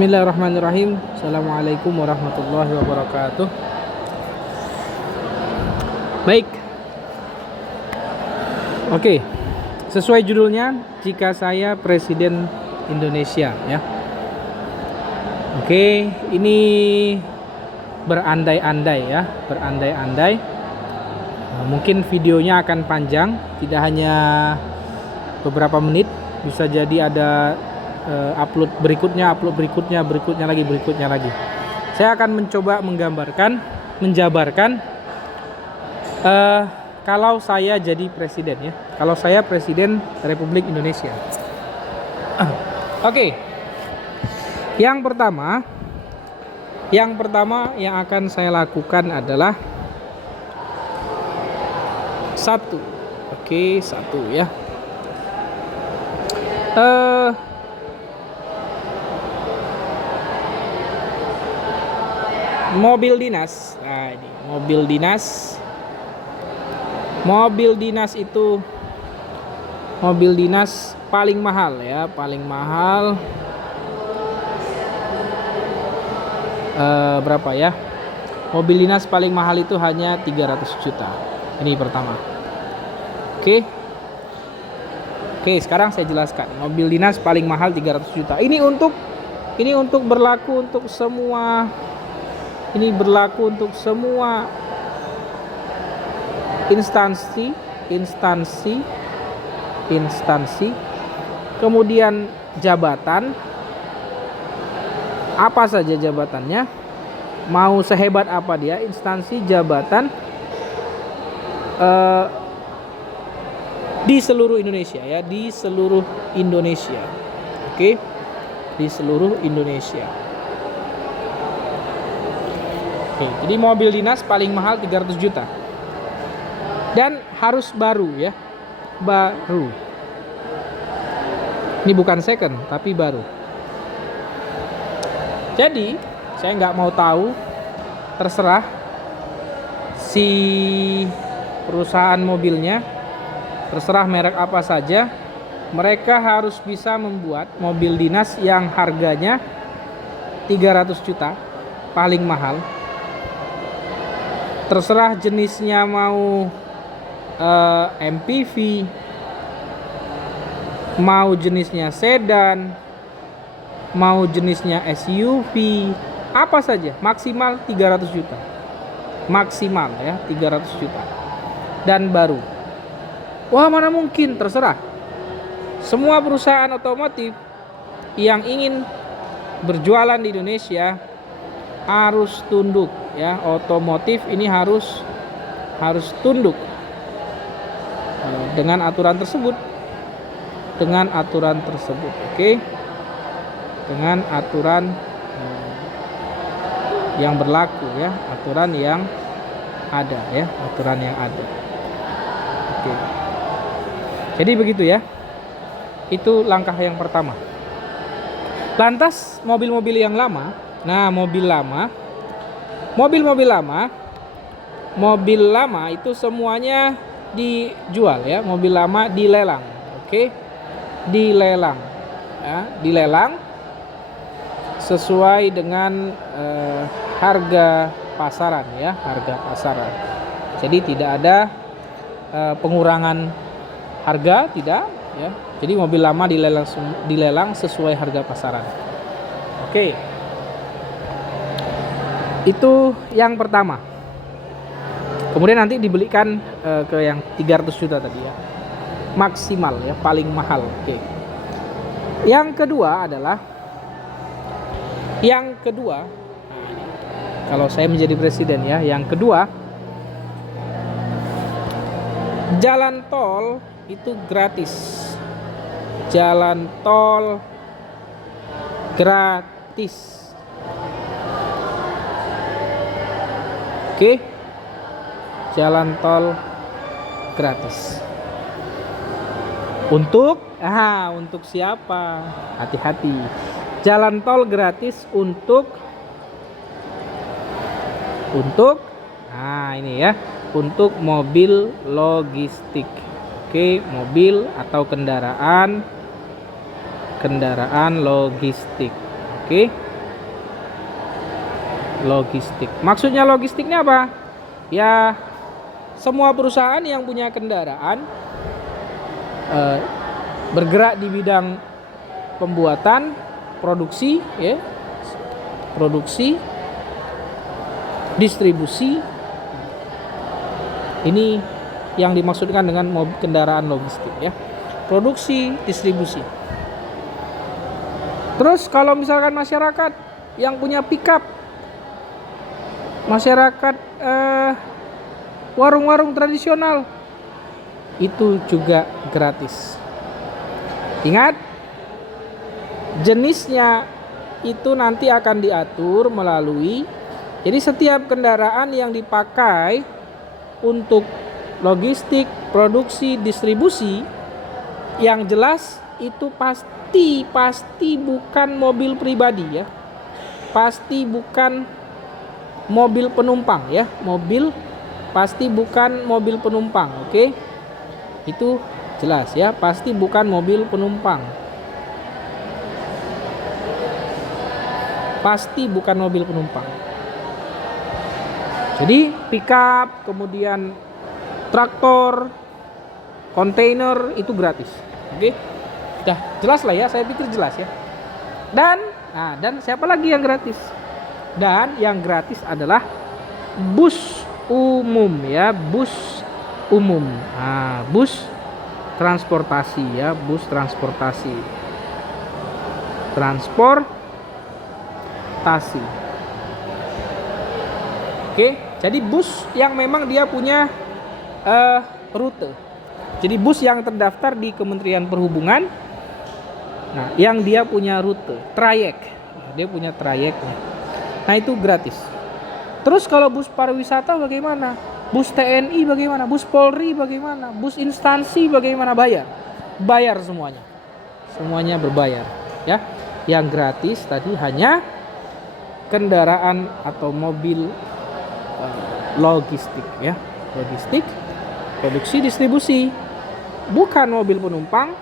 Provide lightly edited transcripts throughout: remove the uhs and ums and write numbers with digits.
Bismillahirrahmanirrahim. Assalamualaikum warahmatullahi wabarakatuh. Baik. Oke. Sesuai judulnya, jika saya Presiden Indonesia, ya. Oke, ini berandai-andai ya, berandai-andai. Mungkin videonya akan panjang, tidak hanya beberapa menit, bisa jadi ada upload berikutnya lagi. Saya akan mencoba menjabarkan kalau saya jadi presiden ya. Kalau saya Presiden Republik Indonesia. Oke. Yang pertama yang akan saya lakukan adalah satu ya. Mobil dinas. Nah, ini mobil dinas. Mobil dinas paling mahal ya, paling mahal. Berapa ya? Mobil dinas paling mahal itu hanya 300 juta. Ini pertama. Oke, sekarang saya jelaskan. Mobil dinas paling mahal 300 juta. Ini berlaku untuk semua. Ini berlaku untuk semua instansi, kemudian jabatan, apa saja jabatannya, mau sehebat apa dia, instansi, jabatan, di seluruh Indonesia ya, di seluruh Indonesia. Oke, di seluruh Indonesia. Jadi mobil dinas paling mahal 300 juta. Dan harus baru ya. Baru. Ini bukan second, tapi baru. Jadi, saya nggak mau tahu, terserah si perusahaan mobilnya, terserah merek apa saja, mereka harus bisa membuat mobil dinas yang harganya 300 juta, paling mahal. Terserah jenisnya mau MPV, mau jenisnya sedan, mau jenisnya SUV, apa saja, maksimal 300 juta. Maksimal ya, 300 juta. Dan baru. Wah, mana mungkin, terserah. Semua perusahaan otomotif yang ingin berjualan di Indonesia harus tunduk ya, otomotif ini harus tunduk dengan aturan tersebut, oke, dengan aturan yang berlaku ya, aturan yang ada. Oke, jadi begitu ya, itu langkah yang pertama. Lantas mobil-mobil yang lama, nah mobil lama itu semuanya dijual ya, mobil lama dilelang. Oke, dilelang ya, dilelang sesuai dengan harga pasaran ya, harga pasaran. Jadi tidak ada pengurangan harga, tidak ya. Jadi mobil lama dilelang sesuai harga pasaran. Oke. Itu yang pertama. Kemudian nanti dibelikan ke yang 300 juta tadi ya. Maksimal ya, paling mahal. Oke. Yang kedua adalah kalau saya menjadi presiden ya, yang kedua, jalan tol itu gratis. Jalan tol gratis. Oke, jalan tol gratis. Untuk siapa? Hati-hati. Jalan tol gratis untuk ini ya, untuk mobil logistik. Oke, mobil atau kendaraan logistik. Oke, logistik. Maksudnya logistiknya apa? Ya, semua perusahaan yang punya kendaraan bergerak di bidang pembuatan, produksi, ya, produksi, distribusi. Ini yang dimaksudkan dengan kendaraan logistik, ya. Produksi, distribusi. Terus kalau misalkan masyarakat yang punya pickup, masyarakat warung-warung tradisional, itu juga gratis. Ingat, jenisnya itu nanti akan diatur melalui, jadi setiap kendaraan yang dipakai untuk logistik, produksi, distribusi, yang jelas itu pasti bukan mobil pribadi, ya. Pasti bukan mobil penumpang, ya. Pasti bukan mobil penumpang, oke? Itu jelas, ya. Pasti bukan mobil penumpang. Pasti bukan mobil penumpang. Jadi pickup, kemudian traktor, kontainer itu gratis. Oke? Udah jelas lah, ya, saya pikir jelas, ya. Dan siapa lagi yang gratis? Dan yang gratis adalah bus umum, ya, bus umum. Nah, bus transportasi, ya, bus transportasi. Transportasi. Oke, jadi bus yang memang dia punya rute. Jadi bus yang terdaftar di Kementerian Perhubungan, nah, yang dia punya rute, trayek, dia punya trayeknya. Nah, itu gratis. Terus kalau bus pariwisata bagaimana? Bus TNI bagaimana? Bus Polri bagaimana? Bus instansi bagaimana? Bayar semuanya. Semuanya berbayar, ya. Yang gratis tadi hanya kendaraan atau mobil logistik, ya. Logistik, produksi, distribusi. Bukan mobil penumpang.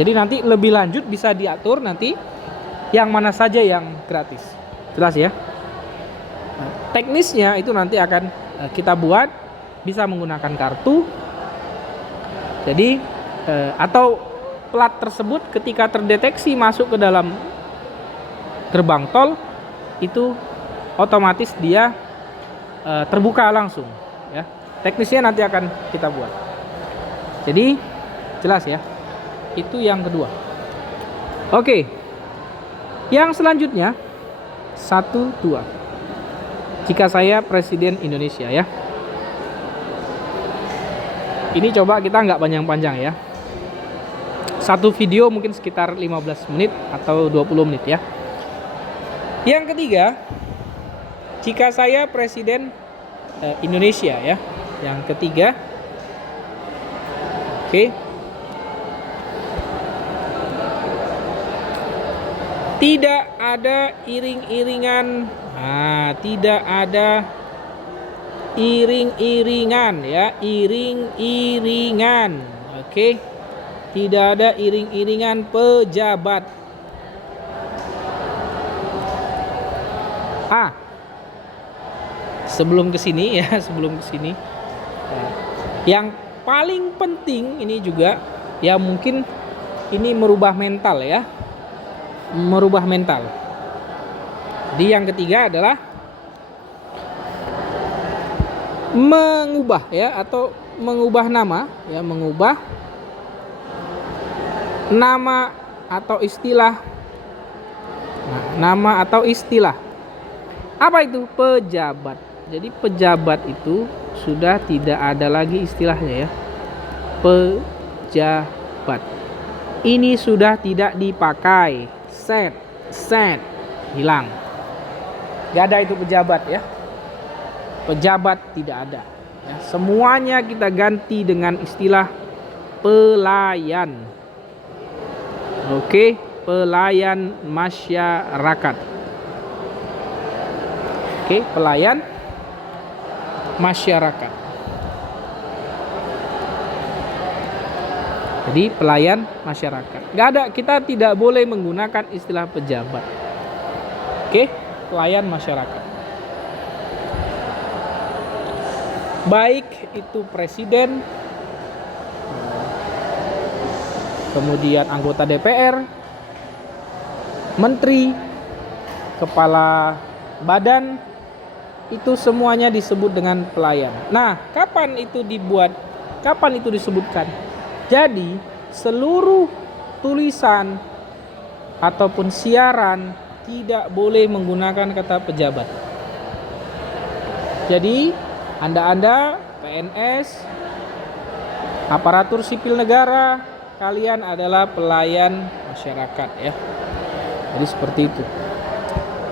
Jadi nanti lebih lanjut bisa diatur nanti yang mana saja yang gratis. Jelas, ya? Nah, teknisnya itu nanti akan kita buat, bisa menggunakan kartu. Jadi atau plat tersebut ketika terdeteksi masuk ke dalam gerbang tol, itu otomatis dia terbuka langsung, ya. Teknisnya nanti akan kita buat. Jadi jelas, ya. Itu yang kedua. Oke. Yang selanjutnya 1, 2. Jika saya Presiden Indonesia, ya. Ini coba kita nggak panjang-panjang, ya. Satu video mungkin sekitar 15 menit atau 20 menit, ya. Yang ketiga, jika saya Presiden Indonesia, ya. Yang ketiga, oke. Tidak ada iring-iringan. Nah, tidak ada iring-iringan, ya, iring-iringan. Oke. Tidak ada iring-iringan pejabat. Sebelum ke sini, ya, yang paling penting ini juga, ya, mungkin ini merubah mental, ya. Merubah mental. Jadi yang ketiga adalah mengubah, ya, atau mengubah nama, ya, mengubah nama atau istilah. Nah, nama atau istilah. Apa itu? Pejabat. Jadi pejabat itu sudah tidak ada lagi istilahnya, ya. Pejabat. Ini sudah tidak dipakai. Set, hilang. Gak ada itu pejabat, ya. Pejabat tidak ada, ya. Semuanya kita ganti dengan istilah pelayan. Oke, pelayan masyarakat. Oke, pelayan masyarakat. Jadi pelayan masyarakat. Gak ada, kita tidak boleh menggunakan istilah pejabat. Oke, pelayan masyarakat. Baik itu presiden, kemudian anggota DPR, menteri, kepala badan, itu semuanya disebut dengan pelayan. Nah, kapan itu dibuat? Kapan itu disebutkan? Jadi, seluruh tulisan ataupun siaran tidak boleh menggunakan kata pejabat. Jadi, Anda PNS, aparatur sipil negara, kalian adalah pelayan masyarakat ya. Jadi seperti itu.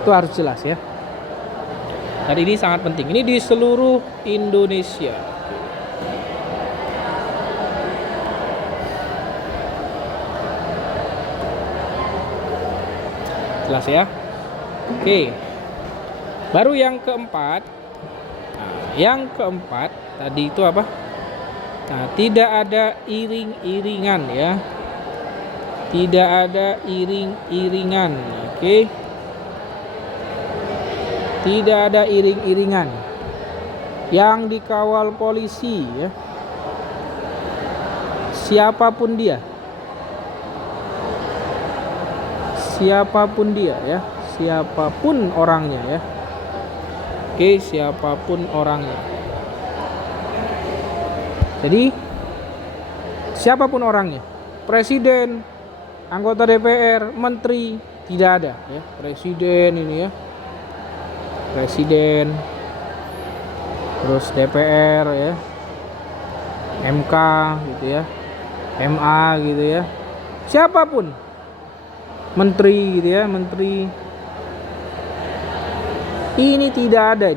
Itu harus jelas ya. Dan ini sangat penting. Ini di seluruh Indonesia. Jelas ya. Oke. Baru yang keempat. Yang keempat tadi itu apa? Nah, tidak ada iring-iringan ya. Tidak ada iring-iringan. Oke. Tidak ada iring-iringan yang dikawal polisi ya. Siapapun dia. Siapapun dia ya. Siapapun orangnya ya. Oke, siapapun orangnya. Jadi siapapun orangnya, presiden, anggota DPR, menteri, tidak ada ya. Presiden ini ya. Presiden, terus DPR ya, MK gitu ya, MA gitu ya. Siapapun, menteri gitu ya, menteri. Ini tidak ada,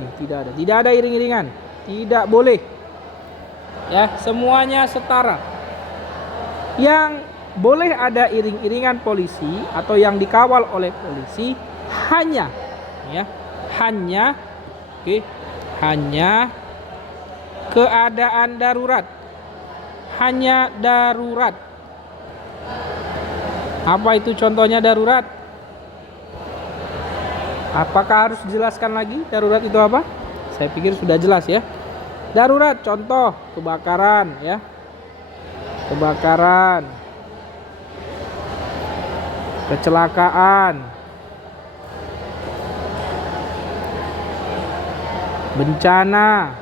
tidak ada iring-iringan, tidak boleh. Ya, semuanya setara. Yang boleh ada iring-iringan polisi atau yang dikawal oleh polisi hanya keadaan darurat. Hanya darurat. Apa itu contohnya darurat? Apakah harus dijelaskan lagi darurat itu apa? Saya pikir sudah jelas ya. Darurat contoh kebakaran ya. Kebakaran. Kecelakaan. Bencana.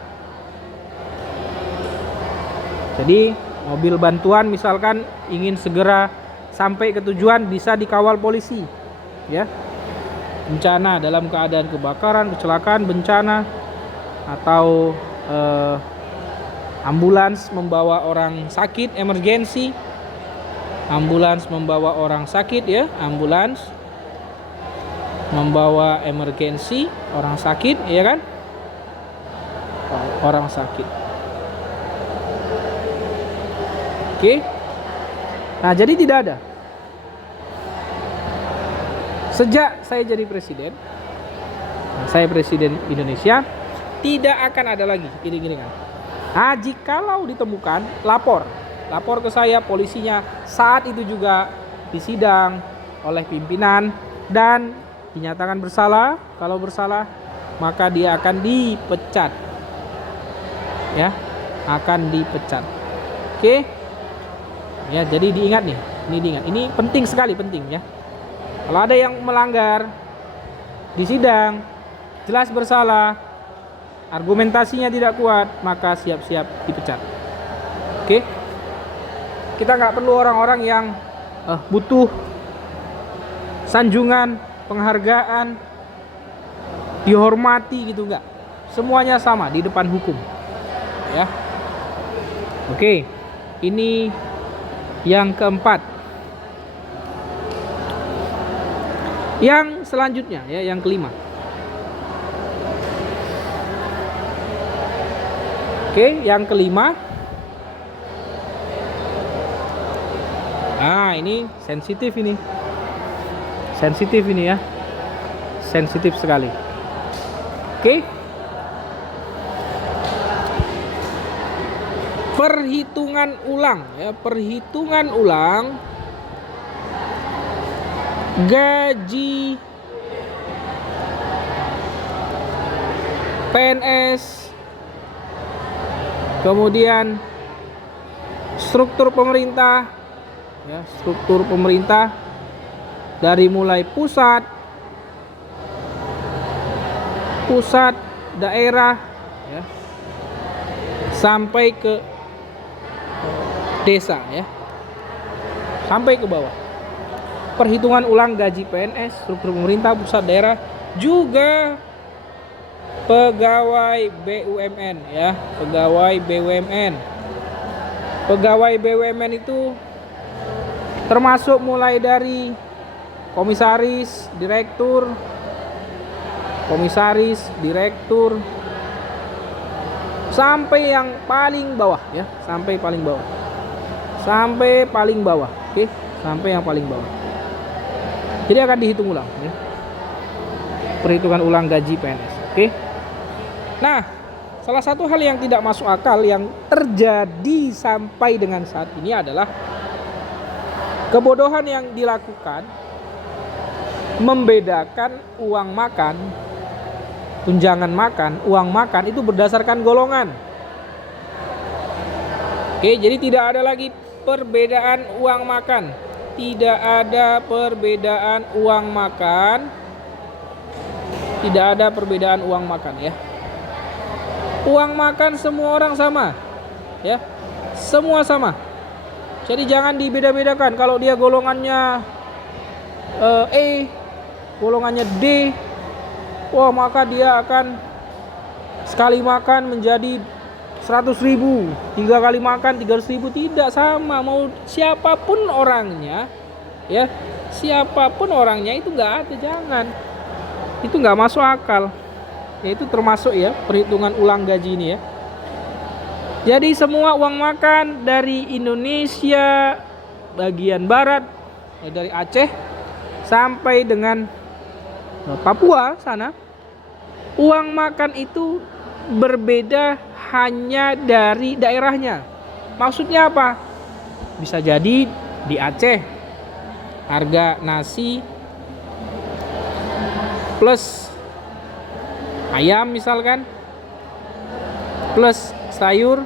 Jadi mobil bantuan misalkan ingin segera sampai ke tujuan bisa dikawal polisi ya. Bencana dalam keadaan kebakaran, kecelakaan, bencana, atau ambulans membawa orang sakit, emergensi, ambulans membawa orang sakit ya, ambulans membawa emergensi orang sakit ya kan, orang sakit. Oke. Nah, jadi tidak ada. Sejak saya jadi presiden, saya presiden Indonesia, tidak akan ada lagi iring-iringan. Nah, jikalau ditemukan, lapor ke saya, polisinya saat itu juga disidang oleh pimpinan dan dinyatakan bersalah. Kalau bersalah, maka dia akan dipecat. Ya, akan dipecat. Oke. Ya, jadi diingat nih, ini diingat. Ini penting sekali, penting ya. Kalau ada yang melanggar di sidang, jelas bersalah, argumentasinya tidak kuat, maka siap-siap dipecat. Oke? Kita nggak perlu orang-orang yang butuh sanjungan, penghargaan, dihormati gitu, nggak. Semuanya sama di depan hukum. Ya. Oke. Ini yang keempat. Yang selanjutnya ya, yang kelima. Oke, yang kelima. Nah, ini sensitif ini. Sensitif ini ya. Sensitif sekali. Oke. Perhitungan ulang ya, perhitungan ulang gaji PNS, kemudian struktur pemerintah, ya, struktur pemerintah dari mulai pusat, daerah, ya, sampai ke desa, ya, sampai ke bawah. Perhitungan ulang gaji PNS, struktur pemerintah, pusat, daerah, juga pegawai BUMN, ya, pegawai BUMN. Pegawai BUMN itu termasuk mulai dari komisaris, direktur, sampai yang paling bawah, ya, sampai paling bawah. Oke, sampai yang paling bawah. Jadi akan dihitung ulang, ya. Perhitungan ulang gaji PNS. Oke. Nah, salah satu hal yang tidak masuk akal yang terjadi sampai dengan saat ini adalah kebodohan yang dilakukan membedakan uang makan, tunjangan makan, uang makan itu berdasarkan golongan. Oke, jadi tidak ada lagi perbedaan uang makan. Tidak ada perbedaan uang makan. Tidak ada perbedaan uang makan, ya. Uang makan semua orang sama, ya. Semua sama. Jadi jangan dibeda-bedakan. Kalau dia golongannya E, golongannya D, wah, maka dia akan sekali makan menjadi 100.000, 3 kali makan 300.000. Tidak sama, mau siapapun orangnya, ya, siapapun orangnya itu nggak ada, jangan, itu nggak masuk akal, ya. Itu termasuk, ya, perhitungan ulang gaji ini, ya. Jadi semua uang makan dari Indonesia bagian barat, ya, dari Aceh sampai dengan Papua sana, uang makan itu berbeda hanya dari daerahnya. Maksudnya apa? Bisa jadi di Aceh harga nasi plus ayam misalkan, plus sayur,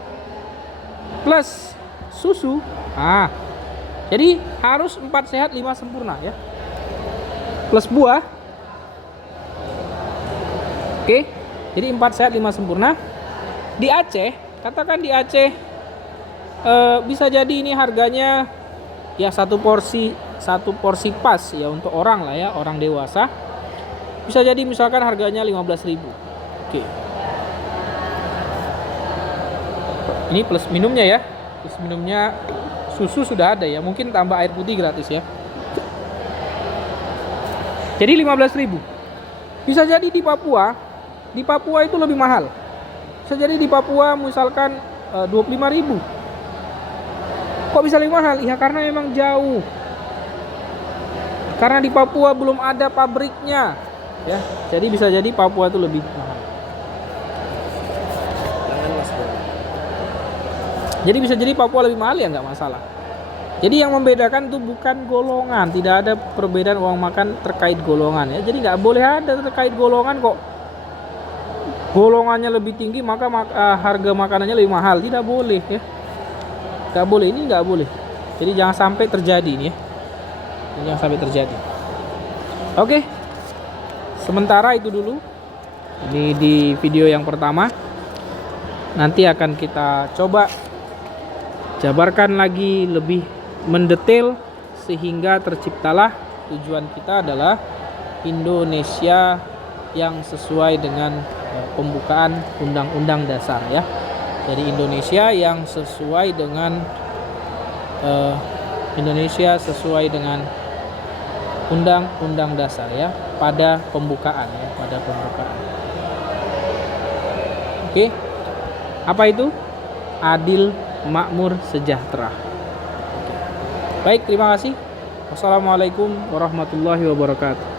plus susu. Jadi harus 4 sehat 5 sempurna, ya. Plus buah. Oke. Jadi 4 sehat 5 sempurna. Di Aceh, katakan di Aceh bisa jadi ini harganya, ya, satu porsi pas, ya, untuk orang lah, ya, orang dewasa. Bisa jadi misalkan harganya 15.000. Oke. Ini plus minumnya, ya. Plus minumnya susu sudah ada, ya. Mungkin tambah air putih gratis, ya. Jadi 15.000. Bisa jadi di Papua itu lebih mahal. Bisa jadi di Papua misalkan 25.000. Kok bisa lebih mahal? Ya karena memang jauh. Karena di Papua belum ada pabriknya, ya. Jadi bisa jadi Papua itu lebih mahal. Jadi bisa jadi Papua lebih mahal, ya, nggak masalah. Jadi yang membedakan itu bukan golongan. Tidak ada perbedaan uang makan terkait golongan, ya. Jadi nggak boleh ada terkait golongan kok. Golongannya lebih tinggi maka harga makanannya lebih mahal. Tidak boleh, ya. Nggak boleh, ini nggak boleh. Jadi jangan sampai terjadi ini, ya. Jangan sampai terjadi. Oke. Sementara itu dulu. Ini di video yang pertama. Nanti akan kita coba jabarkan lagi lebih mendetail sehingga terciptalah tujuan kita adalah Indonesia yang sesuai dengan pembukaan Undang-Undang Dasar, ya. Jadi Indonesia yang sesuai dengan Undang-Undang Dasar, ya, pada pembukaan, ya, pada pembukaan. Oke. Apa itu? Adil, makmur, sejahtera. Baik, terima kasih. Wassalamualaikum warahmatullahi wabarakatuh.